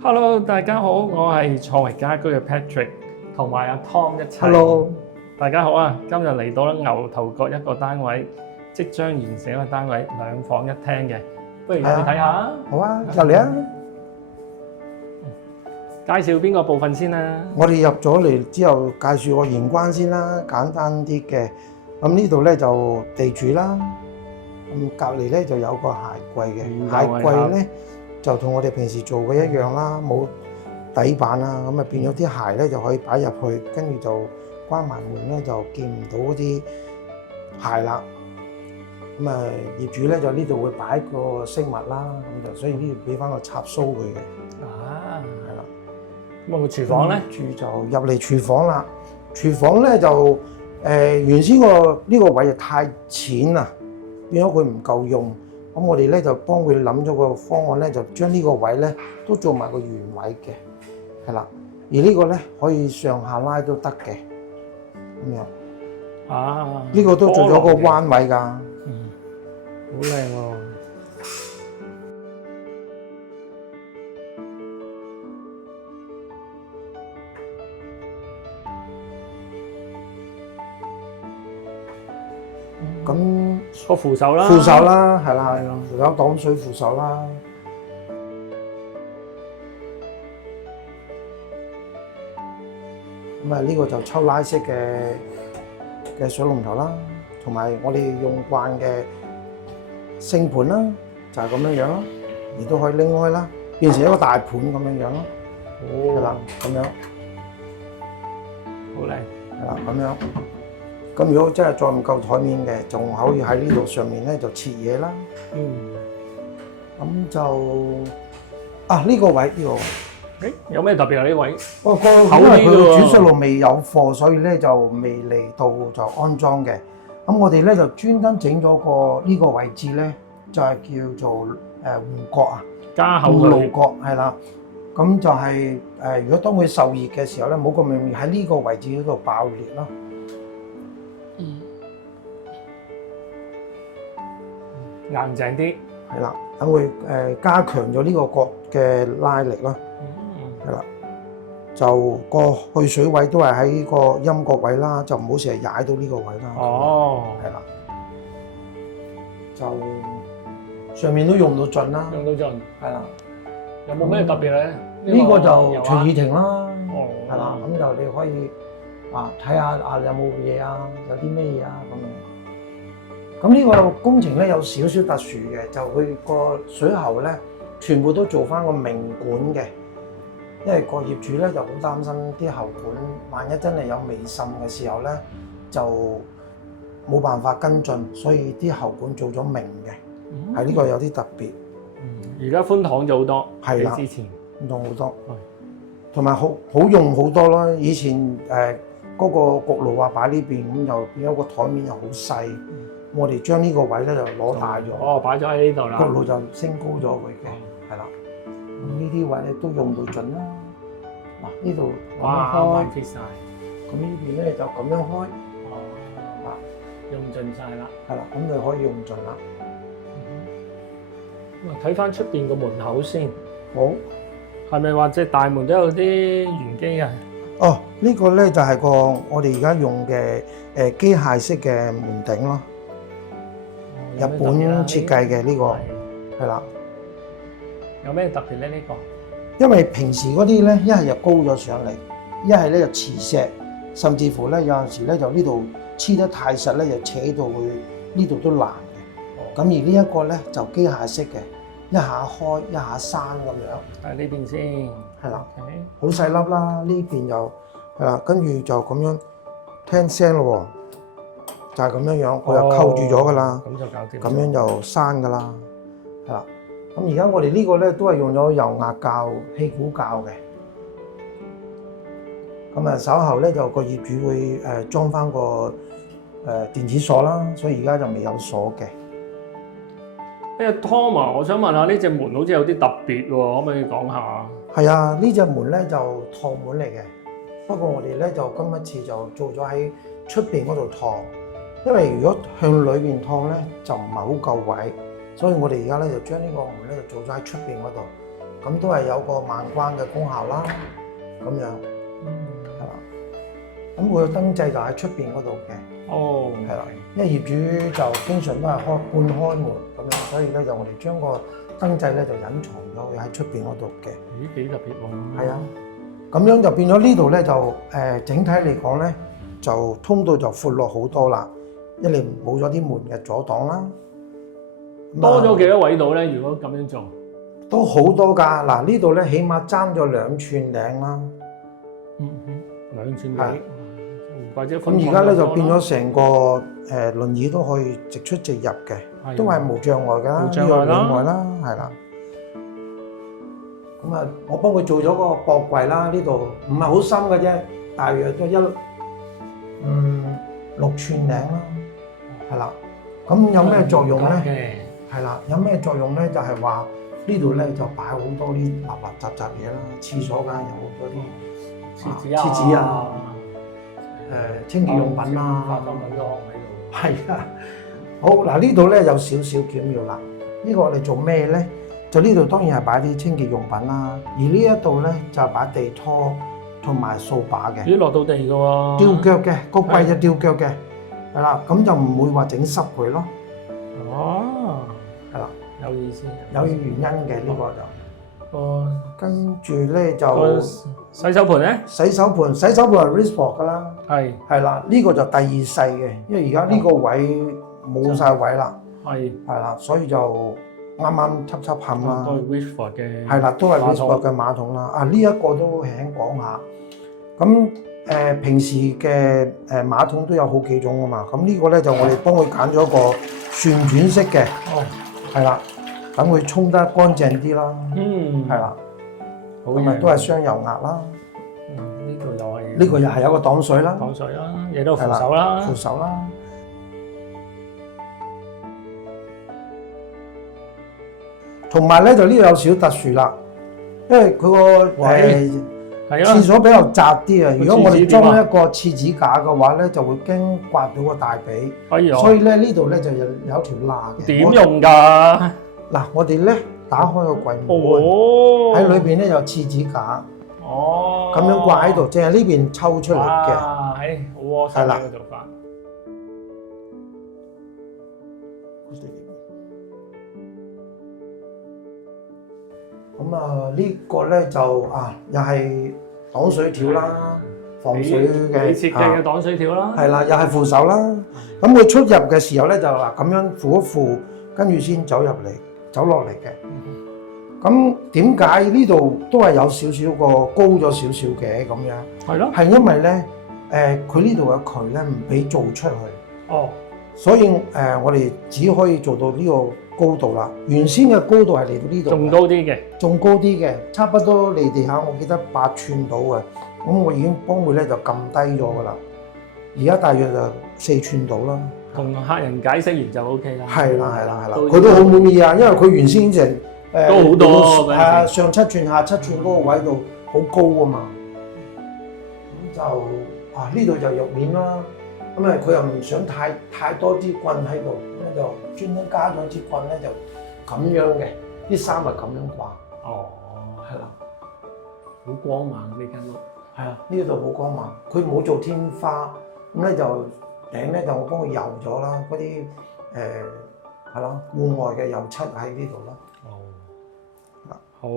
Hello，大家好，我係創維家居嘅 Patrick，同埋阿 Tom 一齊。Hello，大家好啊！今日嚟到咧牛頭角一個單位，即將完成一個單位2房1廳嘅，不如入去睇下。好啊，入嚟啊！介紹邊個部分先啊？我哋入咗嚟之後，介紹個玄關先啦，簡單啲嘅。咁呢度咧就地主啦，咁隔離咧就有個鞋櫃嘅，鞋櫃咧就同我哋平時做嘅一樣啦，冇底板啦，咁啊變咗啲鞋咧就可以擺入去，跟住就關埋門咧就見唔到嗰啲鞋啦。咁啊業主咧就呢度會擺個飾物啦，咁就所以呢度俾翻個插蘇佢嘅。啊，係啦。咁個廚房咧？住就入嚟廚房啦。廚房咧就原先呢個位就太淺啦，變咗佢唔夠用。咁我哋咧就幫佢諗咗個方案咧，就將呢個位咧都做埋個圓位嘅，係啦。而呢個咧可以上下拉都得嘅，咁樣。啊，呢個都做咗個彎位㗎。嗯，好靚喎。咁個扶手啦，扶手啦，係啦，係咯，有擋水扶手啦。咁啊，呢個就抽拉式嘅水龍頭啦，同埋我哋用慣嘅星盤啦，就係咁樣樣咯，亦都可以拎開啦，變成一個大盤咁樣樣咯。係啦，咁樣，好靚，係啦，咁樣。咁如果真係再唔夠台面嘅，仲可以喺呢度上面咧就切嘢啦。咁就呢個位，有咩特別啊？呢位？因為佢轉述路未有貨，所以咧就未嚟到就安裝嘅。咁我哋咧就專登整咗個呢個位置咧，就係叫做護角啊，加厚護路角係啦。咁就係如果當佢受熱嘅時候咧，冇咁容易喺呢個位置嗰度爆裂咯。硬淨啲，係啦，等佢加強咗呢個角嘅拉力咯。係啦，就個去水位都係喺個陰角位啦，就唔好成日踩到呢個位啦。哦，係啦，就上面都用到盡啦。用到盡，係啦。有冇咩特別咧？呢個就隨意停啦。哦，係啦，咁就你可以睇下有冇嘢啊，有啲咩嘢啊咁樣。咁呢個工程咧有少少特殊嘅，就佢個水喉咧全部都做翻個明管嘅，因為個業主咧就好擔心啲喉管萬一真係有微滲嘅時候咧，就冇辦法跟進，所以啲喉管做咗明嘅，係呢個有啲特別。而家寬敞咗好多，係啦，比之前唔同好多，同埋好用好多咯。以前嗰個焗爐擺呢邊，咁又變咗個台面又好細。我哋將呢個位咧就攞大咗，擺咗喺呢度啦。焗爐就升高咗佢嘅，係啦。咁呢啲位咧都用到盡啦。嗱，呢度咁樣開，咁呢邊咧就咁樣開，用盡晒啦。係啦，咁就可以用盡啦。睇翻出邊個門口先，好，係咪話隻大門都有啲玄機啊？哦，呢個咧就係個我哋而家用嘅機械式嘅門頂咯。日本設計嘅呢個係啦，有咩特別咧？呢個因為平時嗰啲咧，一係就高咗上嚟，一係咧就磁石，甚至乎咧有陣時咧就呢度黐得太實咧，就扯到去呢度都爛嘅。咁而呢一個咧就機械式嘅，一下開一下閂咁樣。喺呢邊先，係啦，好細粒啦，呢邊又係啦，跟住就咁樣聽聲咯喎。就係咁樣樣，佢就扣住咗噶啦，咁就搞掂。咁樣就閂噶啦，係啦。咁而家我哋呢個咧都係用咗油壓膠、氣鼓膠嘅。咁啊，稍後咧就個業主會裝翻個電子鎖啦，所以而家就未有鎖嘅。Tom 啊，我想問下呢隻門好似有啲特別喎，可唔可以講下？係啊，呢隻門咧就趟門嚟嘅，不過我哋咧就今一次就做咗喺出邊嗰度趟。因為如果向裏邊趟咧就唔係好夠位，所以我哋而家咧就將呢個門咧就做咗喺出邊嗰度，咁都係有個慢關嘅功效啦，咁樣係啦。咁個燈掣就喺出邊嗰度嘅，哦，係啦。因為業主就經常都係半開門咁樣，所以咧就我哋將個燈掣咧就隱藏咗喺出邊嗰度嘅。咦，幾特別喎！係啊，咁樣就變咗呢度咧就整體嚟講咧就通道就闊落好多啦，因為冇咗啲門嘅阻擋啦。多咗幾多位度咧？如果咁樣做，都好多㗎。嗱呢度咧起碼爭咗2寸零啦。兩寸幾，或者咁而家咧就變咗成個輪椅都可以直出直入嘅，都係無障礙㗎啦，呢個例外啦，係啦。咁啊，我幫佢做咗個駁櫃啦，呢度唔係好深嘅啫，大約都6寸零啦，係啦。咁有咩作用咧？係啦，有咩作用咧？就係話呢度咧就擺好多啲立雜嘢啦，廁所間有好多啲廁紙啊，清潔用品啊，化妝品都喺度。係啊，好嗱，呢度咧有少少巧妙啦。呢個我哋做咩咧？就呢度當然係擺啲清潔用品啦，而呢一度咧就係擺地拖同埋掃把嘅。咦，落到地嘅喎。吊腳嘅，個櫃就吊腳嘅，係啦，咁就唔會話整濕佢咯。哦，係啦，有意思，有原因嘅呢個就。跟住咧就個洗手盤咧，洗手盤係 Rissport 噶啦，係啦，呢個就第二世嘅，因為而家呢個位冇晒位啦，係啦，所以就啱啱揼冚啦，都係 Rissport 嘅，係啦，都係 Rissport 嘅馬桶啦。啊，呢一個都輕輕講下，咁平時嘅馬桶都有好幾種噶嘛，咁呢個咧就我哋幫佢揀咗個旋轉式嘅，係啦。等佢沖得乾淨啲啦，係啦，咁咪都係雙油壓啦。呢度又係，呢個又係有個擋水啦，擋水啦，亦都扶手啦，扶手啦。同埋咧就呢度有少特殊啦，因為佢個廁所比較窄啲啊。如果我哋裝一個廁紙架嘅話咧，就會驚刮到個大髀，所以咧呢度咧就有條罅嘅。點用㗎？嗱，我哋咧打開個櫃門，喺裏邊咧有廁紙架，咁樣掛喺度，淨係呢邊抽出嚟嘅。好窩心嘅做法。咁啊，呢個咧就又係擋水條啦，防水嘅設計嘅擋水條啦。係啦，又係扶手啦。咁佢出入嘅時候咧就咁樣扶一扶，跟住先走落嚟嘅。咁點解呢度都係有少少個高咗少少嘅咁樣？係咯，係因為咧佢呢度嘅渠咧唔俾做出去。所以我哋只可以做到呢個高度啦。原先嘅高度係嚟到呢度，仲高啲嘅，差不多離地下我記得8寸到嘅。咁我已經幫佢咧就撳低咗噶啦。而家大約就4寸到啦。同客人解釋完就 OK 啦。係啦，佢都好滿意啊，因為佢原先成都好多上7寸下7寸嗰個位度好高啊嘛。咁就呢度就肉面啦。咁佢又唔想太多支棍喺度，咁就專登加咗支棍咧，就咁樣嘅，啲衫咪咁樣掛。係啦，好光猛呢間屋。係啊，呢度好光猛，佢冇做天花，咁咧就頂咧就我幫佢油咗啦，嗰啲係咯戶外嘅油漆喺呢度啦。好。